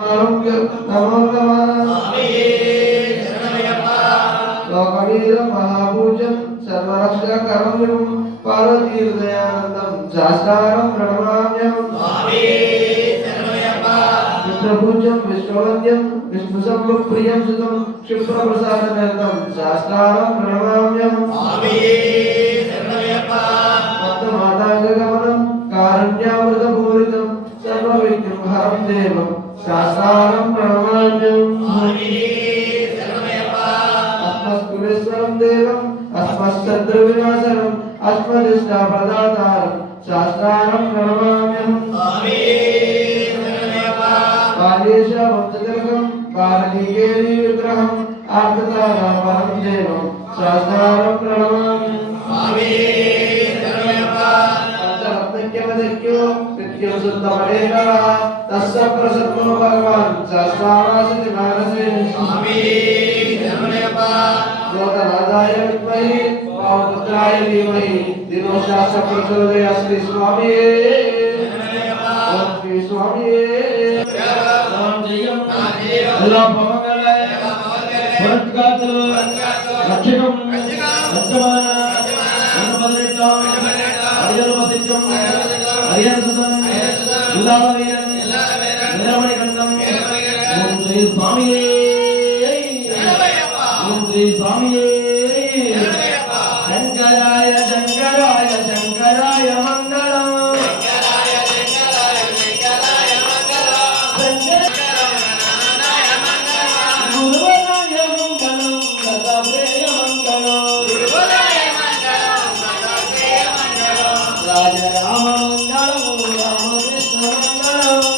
नमो नमः लोकवीरं महापूज्यं सर्वरक्षकरं पार्वतीहृदयानन्दं शास्त्रारं प्रणमाम्यहम् विष्णुपूज्यं विष्णुवन्द्यं विष्णुसम्प्रियं सुतं क्षिप्रप्रसादनिरतं शास्त्रारं प्रणमाम्यहम् भक्तमातागमनं कारुण्यामृतपूरितं सर्वविघ्नहरं देवं शास्त्रारं प्रणमाम्यहम् अस्मत्कुलेश्वरं देवम् अस्मत्शत्रुविनाशनम् अस्मदिष्टाप्रदातारं शास्त्रारं प्रणमाम्यहम् बालेशवंशतिलकं भारतीकेलीविग्रहम् आर्ततारापरं देवं शास्त्रारं प्रणमाम्यहम् पंचरत्नक्यमदक्यो नित्यं शुद्धमडेकः तस्य प्रसन्नो भगवान् शास्त्रावासति मानसे लोकराजाय विद्महे पवनपुत्राय धीमहि दिनो शास्त्र प्रचोदयास्ति स्वामी ओम श्री स्वामी राम जयम अल्लाह पवनगलय भरतगात रक्षकम पंचमान अन्नपदरितं हरिहरवसितं हरिहरसुतं उल्लाभवीरं निरमणिकण्डं ओम श्री स्वामी श्री स्वामी शंकराय शंकराय शंकराय मंगलम गुरुवराय मंगलम दत्तात्रेय मंगलम राजा राम मंगलम रामकृष्ण मंगलम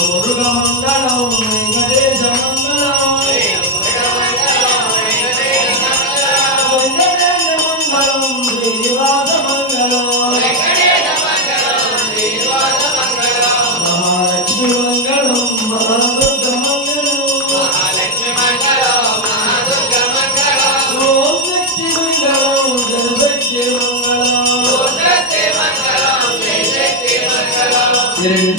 मुरुगमंगलम वेंकटेश मंगलम वेंकटेश मंगलम श्रीनिवास मंगलम महालक्ष्मी मंगलम महादुर्ग मंगलम ओम शक्ति मंगलम जय शक्ति मंगलम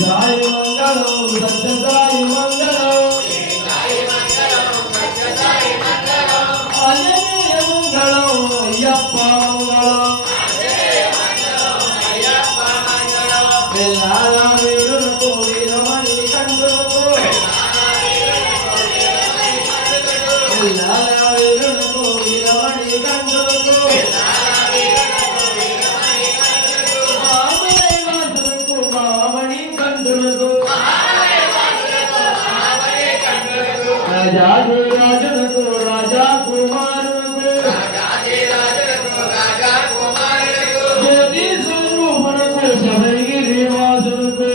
साई मंगलम सत्यसाई मंगलम आंजनेय मंगलम अय्यप्प मंगलम वेलाल वीरुनको वीरमणि कंठुनको वेलाल वीरुनको वीरमणि कंठुनको राजराजनको राजा कुमारनको ज्योति स्वरूपनको शबरिगिरिवासनको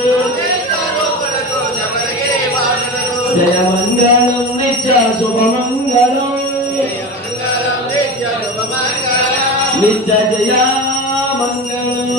जय मंगलम नित्य शुभमंगलम नित्य जया मंगलम